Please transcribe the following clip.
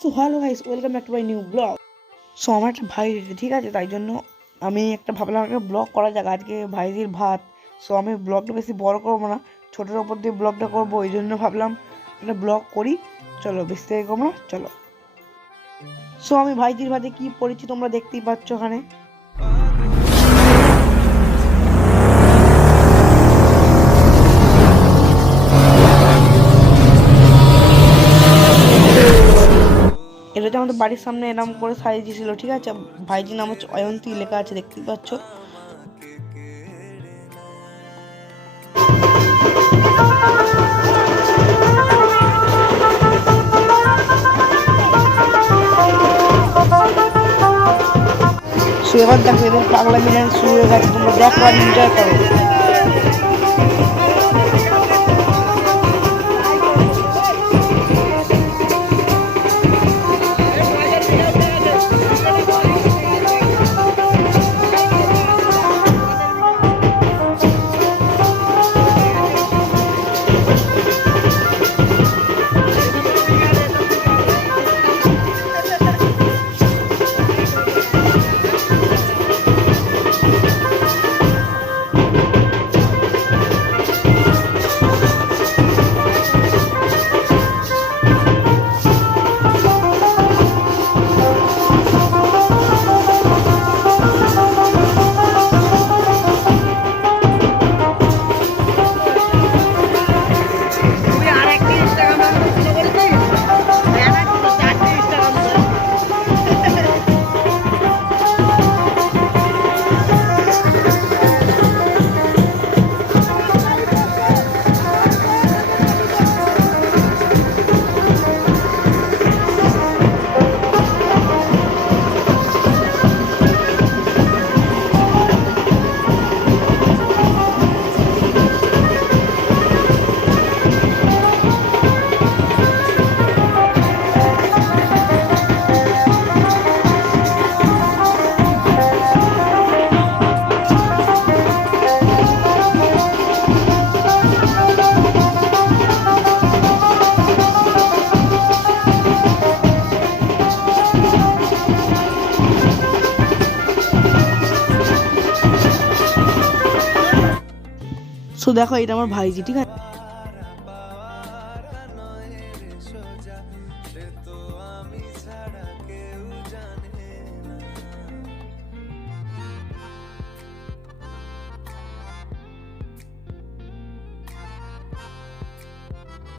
So hello guys, welcome back to my new blog. So আমার একটা ভাই ঠিক আছে, তাই জন্য আমি একটা ভাবলাম একটা ব্লগ করা যাক আজকে ভাইজির ভাত। সো আমি ব্লগটা বেশি বড় করবো না, ছোটোর ওপর দিয়ে ব্লগটা করবো, ওই জন্য ভাবলাম একটা ব্লগ করি। চলো বেশি থেকে করবো না, চলো। সো আমি ভাইজির ভাতে কি পড়েছি তোমরা দেখতেই পাচ্ছ ওখানে। এটা হচ্ছে আমাদের বাড়ির সামনে এরম করে সাজিয়েছিল, ঠিক আছে। ভাইজির নাম হচ্ছে অয়ন্তী, লেখা আছে দেখতেই পাচ্ছ। সো এবার দেখো এদের পাগলা মিলান শুরু হয়ে গেছে, তোমরা দেখো আর এনজয় করো। সো দেখো এটা আমার ভাইজি, ঠিক আছে।